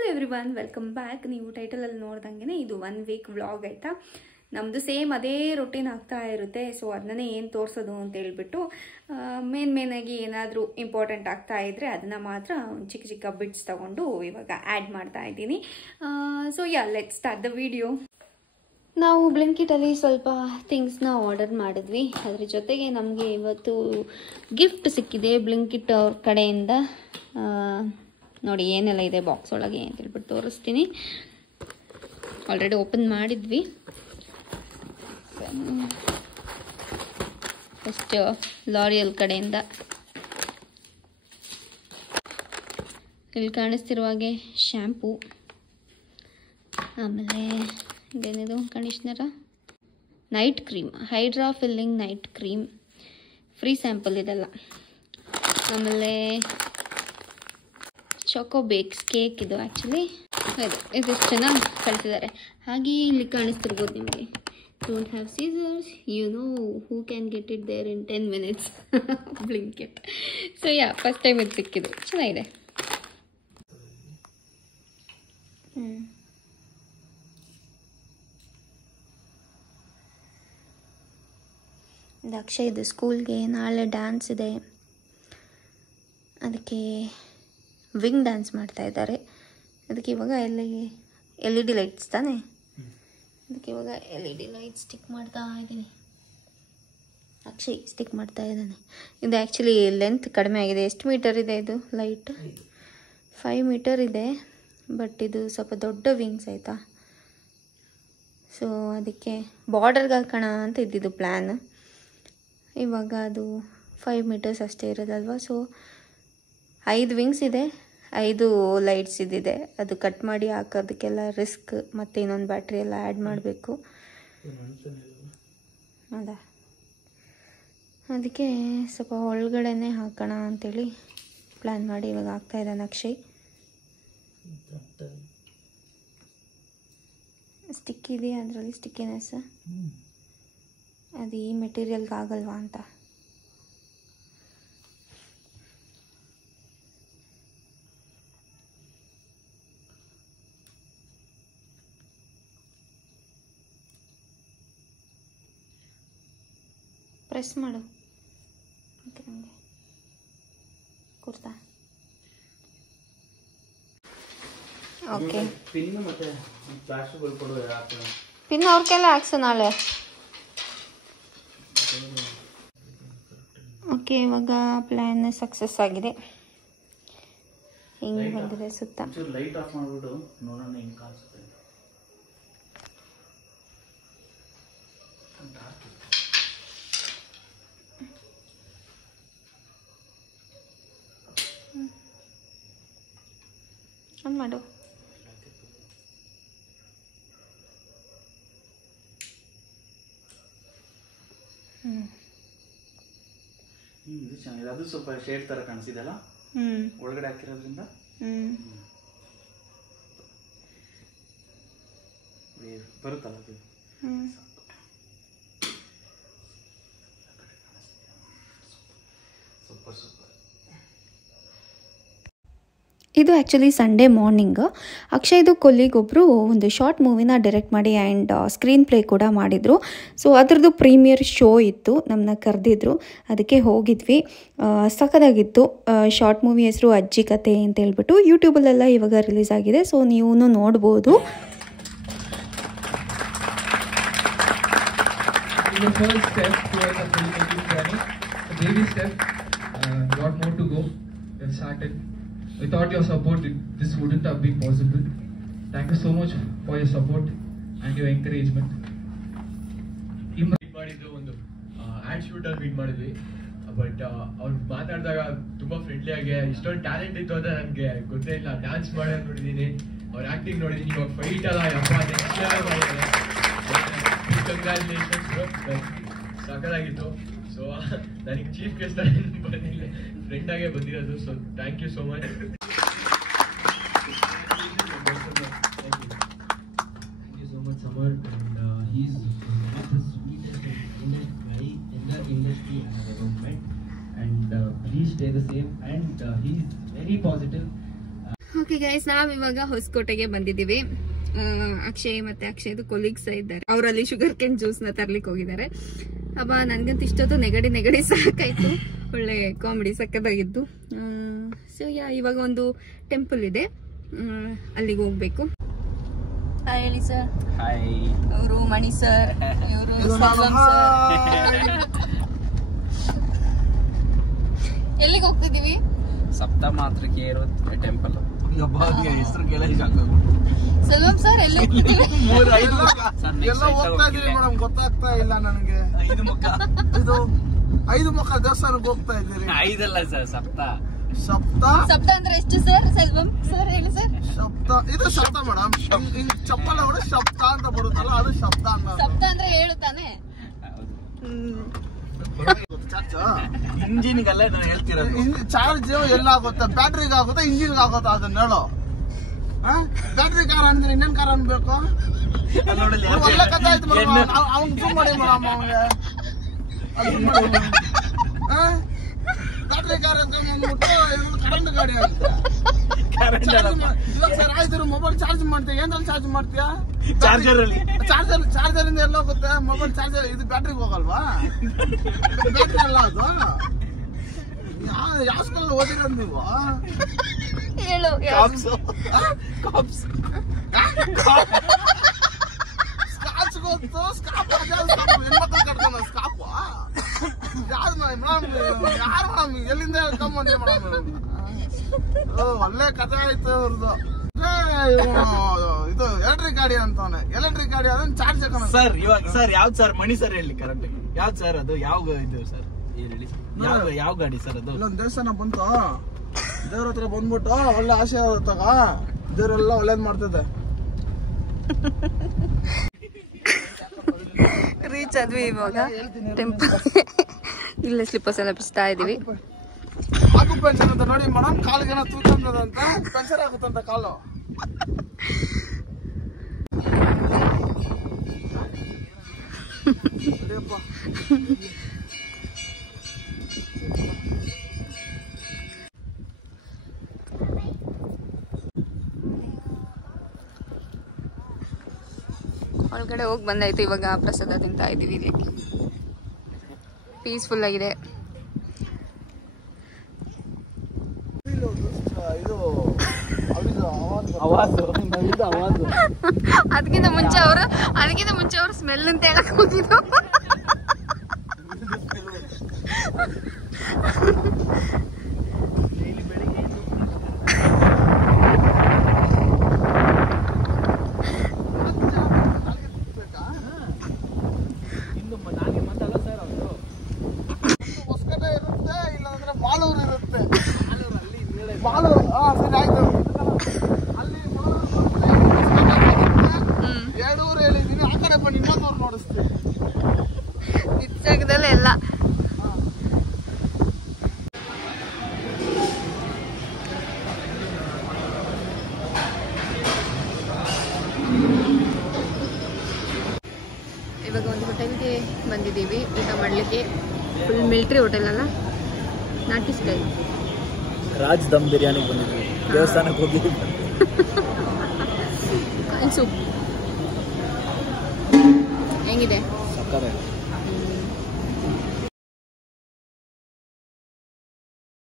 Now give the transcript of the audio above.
Hello everyone, welcome back. ನೀವು ಟೈಟಲಲ್ಲಿ ನೋಡ್ದಂಗೆ ಇದು 1 ವೀಕ್ ವ್ಲಾಗ್ ಆಯಿತಾ. ನಮ್ಮದು ಸೇಮ್ ಅದೇ ರೊಟೀನ್ ಆಗ್ತಾ ಇರುತ್ತೆ. ಸೊ ಅದನ್ನೇ ಏನು ತೋರಿಸೋದು ಅಂತ ಹೇಳ್ಬಿಟ್ಟು ಮೇನಾಗಿ ಏನಾದರೂ ಇಂಪಾರ್ಟೆಂಟ್ ಆಗ್ತಾ ಇದ್ದರೆ ಅದನ್ನು ಮಾತ್ರ ಚಿಕ್ಕ ಚಿಕ್ಕ ಬಿಟ್ಸ್ ತೊಗೊಂಡು ಇವಾಗ ಆ್ಯಡ್ ಮಾಡ್ತಾ ಇದ್ದೀನಿ. So let's start the video. ನಾವು ಬ್ಲಿಂಕಿಟಲ್ಲಿ ಸ್ವಲ್ಪ ಥಿಂಗ್ಸ್ನ ಆರ್ಡರ್ ಮಾಡಿದ್ವಿ. ಅದ್ರ ಜೊತೆಗೆ ನಮಗೆ ಇವತ್ತು ಗಿಫ್ಟ್ ಸಿಕ್ಕಿದೆ ಬ್ಲಿಂಕಿಟ್ ಅವ್ರ ಕಡೆಯಿಂದ. ನೋಡಿ ಏನೆಲ್ಲ ಇದೆ ಬಾಕ್ಸ್ ಒಳಗೆ ಅಂತ ಹೇಳ್ಬಿಟ್ಟು ತೋರಿಸ್ತೀನಿ. ಆಲ್ರೆಡಿ ಓಪನ್ ಮಾಡಿದ್ವಿ. ಫಸ್ಟ್ ಲಾರಿಯಲ್ ಕಡೆಯಿಂದ ಇಲ್ಲಿ ಕಾಣಿಸ್ತಿರುವ ಹಾಗೆ ಶ್ಯಾಂಪೂ, ಆಮೇಲೆ ಇದೇನಿದು conditioner, night cream, hydra filling night cream, free sample ಇದೆಲ್ಲ. ಆಮೇಲೆ ಚಾಕೋ ಬೇಕ್ಸ್ ಕೇಕ್, ಇದು ಆ್ಯಕ್ಚುಲಿ ಇದು ಚೆನ್ನಾಗಿ ಕಳಿಸಿದ್ದಾರೆ. ಹಾಗೆ ಇಲ್ಲಿ ಕಾಣಿಸ್ತಿರ್ಬೋದು ನಿಮಗೆ, don't have scissors, you know who can get it there in 10 minutes Blinkit. So first time ಇದು ಸಿಕ್ಕಿದ್ದು, ಚೆನ್ನಾಗಿದೆ. ಇದು ಅಕ್ಷಯ್ದು ಸ್ಕೂಲ್ಗೆ ನಾಳೆ ಡ್ಯಾನ್ಸ್ ಇದೆ, ಅದಕ್ಕೆ ವಿಂಗ್ ಡ್ಯಾನ್ಸ್ ಮಾಡ್ತಾ ಇದ್ದಾರೆ. ಅದಕ್ಕೆ ಇವಾಗ LED ಲೈಟ್ಸ್ ತಾನೆ, ಅದಕ್ಕೆ ಇವಾಗ LED ಲೈಟ್ ಸ್ಟಿಕ್ ಮಾಡ್ತಾ ಇದ್ದೀನಿ. ಅಕ್ಷಯ್ ಸ್ಟಿಕ್ ಮಾಡ್ತಾ ಇದ್ದಾನೆ. ಇದು ಆ್ಯಕ್ಚುಲಿ ಲೆಂತ್ ಕಡಿಮೆ ಆಗಿದೆ. ಎಷ್ಟು ಮೀಟರ್ ಇದೆ ಇದು ಲೈಟ್? 5 ಮೀಟರ್ ಇದೆ. ಬಟ್ ಇದು ಸ್ವಲ್ಪ ದೊಡ್ಡ ವಿಂಗ್ಸ್ ಆಯಿತಾ, ಸೊ ಅದಕ್ಕೆ ಬಾರ್ಡರ್ಗೆ ಹಾಕೋಣ ಅಂತ ಇದ್ದಿದ್ದು ಪ್ಲ್ಯಾನ್. ಇವಾಗ ಅದು 5 ಮೀಟರ್ಸ್ ಅಷ್ಟೇ ಇರೋದಲ್ವ. ಸೊ 5 ವಿಂಗ್ಸ್ ಇದೆ, 5 ಲೈಟ್ಸ್ ಇದ್ದಿದೆ. ಅದು ಕಟ್ ಮಾಡಿ ಹಾಕೋದಕ್ಕೆಲ್ಲ ರಿಸ್ಕ್, ಮತ್ತು ಇನ್ನೊಂದು ಬ್ಯಾಟ್ರಿ ಎಲ್ಲ ಆ್ಯಡ್ ಮಾಡಬೇಕು. ಹೌದಾ, ಅದಕ್ಕೆ ಸ್ವಲ್ಪ ಒಳಗಡೆನೇ ಹಾಕೋಣ ಅಂಥೇಳಿ ಪ್ಲ್ಯಾನ್ ಮಾಡಿ ಇವಾಗ ಹಾಕ್ತಾಯಿದ್ದಾನೆ ಅಕ್ಷಯ್. ಸ್ಟಿಕ್ ಇದೆಯಾ ಅದರಲ್ಲಿ, ಸ್ಟಿಕ್ಕಿನೆಸ್ ಅದು ಈ ಮೆಟೀರಿಯಲ್ಗೆ ಆಗಲ್ವಾ ಅಂತ. ಪ್ರೆಸ್ ಮಾಡು. ಓಕೆ, ನಮಗೆ ಕುರ್ತಾ. ಓಕೆ, ಪಿನ್ ಅವ್ರ ಕೈಲೇ ಹಾಕ್ಸು ನಾಳೆ. ಓಕೆ, ಇವಾಗ ಪ್ಲ್ಯಾನ್ ಸಕ್ಸಸ್ ಆಗಿದೆ. ಹಿಂಗೆ ಬಂದಿದೆ ಸುತ್ತ. ಲೈಟ್ ಆಫ್ ಮಾಡಿಬಿಟ್ಟು ನೋಡೋಣ ಹೆಂಗೆ ಕಾಣಿಸುತ್ತೆ. ಆನ್ ಮಾಡು. ಇದು ಚೆನ್ನಾಗಿದೆ. ಅದು ಸ್ವಲ್ಪ ಶೇಡ್ ತರ ಕಾಣಿಸಿದಲ್ಲ ಒಳಗಡೆ ಹಾಕಿರೋದ್ರಿಂದ. ಬರುತ್ತಲ್ಲ ಅದು. Super super. ಇದು ಆ್ಯಕ್ಚುಲಿ ಸಂಡೇ ಮಾರ್ನಿಂಗ್. ಅಕ್ಷಯ್ದು ಕೊಲ್ಲಿಗೊಬ್ಬರು ಒಂದು ಶಾರ್ಟ್ ಮೂವಿನ ಡೈರೆಕ್ಟ್ ಮಾಡಿ ಆ್ಯಂಡ್ ಸ್ಕ್ರೀನ್ ಪ್ಲೇ ಕೂಡ ಮಾಡಿದರು. ಸೊ ಅದರದ್ದು ಪ್ರೀಮಿಯರ್ ಶೋ ಇತ್ತು, ನಮ್ಮನ್ನ ಕರೆದಿದ್ರು, ಅದಕ್ಕೆ ಹೋಗಿದ್ವಿ. ಸಖತ್ತಾಗಿತ್ತು. ಶಾರ್ಟ್ ಮೂವಿ ಹೆಸರು ಅಜ್ಜಿ ಕತೆ ಅಂತ ಹೇಳ್ಬಿಟ್ಟು ಯೂಟ್ಯೂಬಲ್ಲೆಲ್ಲ ಇವಾಗ ರಿಲೀಸ್ ಆಗಿದೆ. ಸೊ ನೀವು ನೋಡ್ಬೋದು. Without your support, this wouldn't have been possible. Thank you so much for your support and your encouragement. ಮಾಡಿದ್ದು ಒಂದು ಆ್ಯಡ್ ಶೂಟಲ್ಲಿ ಮೀಟ್ ಮಾಡಿದ್ವಿ. ಬಟ್ ಅವ್ರು ಮಾತಾಡಿದಾಗ ತುಂಬ ಫ್ರೆಂಡ್ಲಿಯಾಗಿ ಇಷ್ಟೊಂದು ಟ್ಯಾಲೆಂಟ್ ಇತ್ತು ಅಂತ ನನಗೆ ಗೊತ್ತೇ ಇಲ್ಲ. ಡ್ಯಾನ್ಸ್ ಮಾಡೋದು ನೋಡಿದ್ದೀನಿ, ಅವ್ರ ಆ್ಯಕ್ಟಿಂಗ್ ನೋಡಿದ್ದೀನಿ. ಇವಾಗ ಫೈಟ್ ಅಲ್ಲ ಯಪ್ಪ ನೆಕ್ಸ್ಟ್ ಲೆವೆಲ್ ಮಾಡಿದ್ದಾರೆ. ಕಂಗ್ರ್ಯಾಚುಲೇಷನ್ಸ್, ಸಕಲಾಗಿತ್ತು. ಸೊ ನನಗೆ ಚೀಫ್ ಗೆಸ್ಟ್ ಆಗಿ ಬಂದಿಲ್ಲ, ಫ್ರೆಂಡ್ ಆಗೇ ಬಂದಿರೋದು. So thank you so much. Samar, and he's one of the sweetest and innocent guy in the industry and the government. And please stay the same. And he's very positive. Okay guys, guys ನಾವಿವಾಗ ಹೊಸಕೋಟೆಗೆ ಬಂದಿದ್ದೀವಿ. ಅಕ್ಷಯ್ ಮತ್ತೆ ಅಕ್ಷಯ್ದು colleagues ಇದ್ದಾರೆ. ಅವರಲ್ಲಿ sugar cane juice ನ ತರ್ಲಿಕ್ಕೆ ಹೋಗಿದ್ದಾರೆ. ಅಬ್ಬ ನನ್ಗಂತ ಇಷ್ಟೊತ್ತು ನೆಗಡಿ ಸಾಕಾಯ್ತು. ಒಳ್ಳೆ ಕಾಮಿಡಿ ಸಕ್ಕದಾಗಿದ್ದು. ಸೊ ಇವಾಗ ಒಂದು ಟೆಂಪಲ್ ಇದೆ, ಅಲ್ಲಿಗೆ ಹೋಗ್ಬೇಕು. ಹಾಯ್ ಹೇಳಿ ಸರ್. ಹಾಯ್. ಅವರು ಮಣಿ ಸರ್, ಇವರು ಎಲ್ಲಿಗೆ ಹೋಗ್ತಿದೀವಿ? ಸಪ್ತ ಮಾತ್ರಕ್ಕೆ ಇರೋ ಟೆಂಪಲ್. ಹೆಸರು ಕೇಳ ಸೆಲ್ವಂ ಸರ್ ಎಲ್ಲಿ ಹೋಗ್ತಿದೀವಿ? ಎಲ್ಲ ಹೋಗ್ತಾ ಇದೀವಿ ಮೇಡಮ್, ಗೊತ್ತಾಗ್ತಾ ಇಲ್ಲ ನನಗೆ. 5 ಮುಖ ದೇವಸ್ಥಾನಕ್ಕೆ ಹೋಗ್ತಾ ಇದ್ದೀರಿ. 5 ಅಲ್ಲ ಸರ್, ಸಪ್ತ. ಸಪ್ತ ಅಂದ್ರೆ ಎಷ್ಟು ಸರ್? ಸೆಲ್ವಂ ಸರ್ ಹೇಳಿ ಸರ್. ಶಬ್ದ ಇದು ಶಬ್ದ ಮೇಡಮ್. ಚಪ್ಪಲ ಕೂಡ ಶಬ್ದ ಅಂತ ಬರುತ್ತಲ್ಲ, ಅದು ಶಬ್ದ ಅಂತ. ಸಪ್ತ ಅಂದ್ರೆ 7 ತಾನೆ? ಇಂಜಿನ್ಗೆಲ್ಲ ನಾನು ಹೇಳ್ತಿರೋದು. ಚಾರ್ಜ್ ಎಲ್ಲ ಆಗುತ್ತೆ, ಬ್ಯಾಟ್ರಿಗೆ ಆಗುತ್ತೆ, ಇಂಜಿನ್ಗೆ ಆಗುತ್ತೆ, ಅದನ್ನ ಹೇಳು. ಬ್ಯಾಟ್ರಿ ಕಾರ್ ಅಂದ್ರೆ ಇನ್ನೇನ್ ಕಾರ್ ಅನ್ಬೇಕು? ಒಳ್ಳೆ ಕಥೆ ಆಯ್ತು ಮೇಡಮ್. ಅವ್ನ್ ಜೂಮ್ ಮಾಡಿ ಮೇಡಮ್, ಅವ್ನಿಗೆ ಬ್ಯಾಟ್ರಿ ಕಾರ್ ಅಂತ ಅಂದ್ಬಿಟ್ಟು ಕರೆಂಟ್ ಗಾಡಿ ಆಗುತ್ತೆ. ಇವಾಗ ಸರ್ ಆಯ್ತು, ಮೊಬೈಲ್ ಚಾರ್ಜ್ ಮಾಡ್ತೀಯ, ಏನ್ರಲ್ಲಿ ಚಾರ್ಜ್ ಮಾಡ್ತೀಯಾ? ಚಾರ್ಜರ್ ಇಂದ ಎಲ್ಲ ಹೋಗುತ್ತೆ ಮೊಬೈಲ್ ಚಾರ್ಜರ್. ಇದು ಬ್ಯಾಟ್ರಿಗೆ ಹೋಗಲ್ವಾ? ಬ್ಯಾಟ್ರಿ ಅಲ್ಲ ಅದು. ಯಾವ ಸ್ಕೂಲ್ ಓದಿರೋದು ನೀವು? ಹೇಳು. ಸ್ಕಾಚ್ ಗೊತ್ತು, ಸ್ಕಾಪ್ ಹೆಣ್ಮಕ್ಳು ಕಟ್ಕೊಂಡ ಸ್ಕಾಪ್. ಯಾರು ಮೇಡಮ್, ಎಲ್ಲಿಂದ ಹೇಳ್ಕೊಂಬಂದ್ರಿ ಮೇಡಮ್? ಒಳ್ಳೆ ಕಥೆ ಆಯ್ತು ಅವ್ರದ್ದು. ಇದು ಎಲೆಕ್ಟ್ರಿಕ್ ಗಾಡಿ ಅಂತಾನೆ. ಎಲೆಕ್ಟ್ರಿಕ್ ಗಾಡಿ ಅದನ್ನ ಚಾರ್ಜ್ ಸರ್. ಇವಾಗ ಸರ್ ಯಾವ್ದು ಸರ್? ಮಣಿ ಸರ್ ಹೇಳಿ ಕರೆಕ್ಟ್. ಯಾವ್ದು ಸರ್ ಅದು? ಯಾವ ಇದು ಸರ್ ಹೇಳಿ? ಯಾವ ಗಾಡಿ ಸರ್ ಅದು? ಇಲ್ಲೊಂದು ದೇವಸ್ಥಾನ ಬಂತು, ದೇವ್ರ ಹತ್ರ ಬಂದ್ಬಿಟ್ಟು ಒಳ್ಳೆ ಆಶೀರ್ವಾದ ತಗ, ದೇವ್ರೆಲ್ಲ ಒಳ್ಳೇದ್ ಮಾಡ್ತದೆ. ರೀಚ್ ಆದ್ವಿ ಇವಾಗ ಟೆಂಪಲ್. ಇಲ್ಲ ಸ್ಲಿಪ್ಪರ್ಸ್ ಎಲ್ಲ ಬಿಸ್ತಾ ಇದೀವಿ. ಹಾಕು ಪೆನ್ಷನ್ ಅಂತ ನೋಡಿ ಮೇಡಮ್, ಕಾಲಿಗೆನ ತೂಕಂತದಂತ ಪೆನ್ಷನ್ ಆಗುತ್ತಂತ ಕಾಲು. ಒಳಗಡೆ ಹೋಗಿ ಬಂದಾಯ್ತು. ಇವಾಗ ಪ್ರಸಾದ ತಿಂತಾ ಇದೀವಿ. ಇಲ್ಲಿ ಪೀಸ್ಫುಲ್ ಆಗಿದೆ. ಅದಕ್ಕಿಂತ ಮುಂಚೆ ಅವರು ಸ್ಮೆಲ್ ಅಂತ ಹೇಳಕ್ ಹೋಗಿದ್ದು. ಹೊಸಕಟ್ಟೆ ಇರುತ್ತೆ, ಇಲ್ಲಾಂದ್ರೆ ಮಾಲೂರು ಇರುತ್ತೆ. ಮಾಲೂರು ಸರಿ ಆಯ್ತು. ಅಲ್ಲಿ ಎರಡೂರು ಹೇಳಿದೀನಿ, ಆ ಕಡೆ ಬನ್ನಿ, ಇನ್ನೊಂದೂರು ನೋಡಿಸ್ತೀನಿ. ಜಾಗದಲ್ಲೇ ಎಲ್ಲ. ಇವಾಗ ಒಂದು ಹೋಟೆಲ್ಗೆ ಬಂದಿದ್ದೀವಿ ಊಟ ಮಾಡಲಿಕ್ಕೆ. ಫುಲ್ ಮಿಲ್ಟ್ರಿ ಹೋಟೆಲ್ ಅಲ್ಲ, ನಾಟಿ ಸ್ಟೈಲ್. ರಾಜ್ ದಮ್ ಬಿರಿಯಾನಿ ಬಂದಿದ್ವಿ, ದೇವಸ್ಥಾನಕ್ಕೆ ಹೋಗಿದ್ವಿ. ಸೂಪ್ ಹೆಂಗಿದೆ? ಸಕ್ಕರೆ.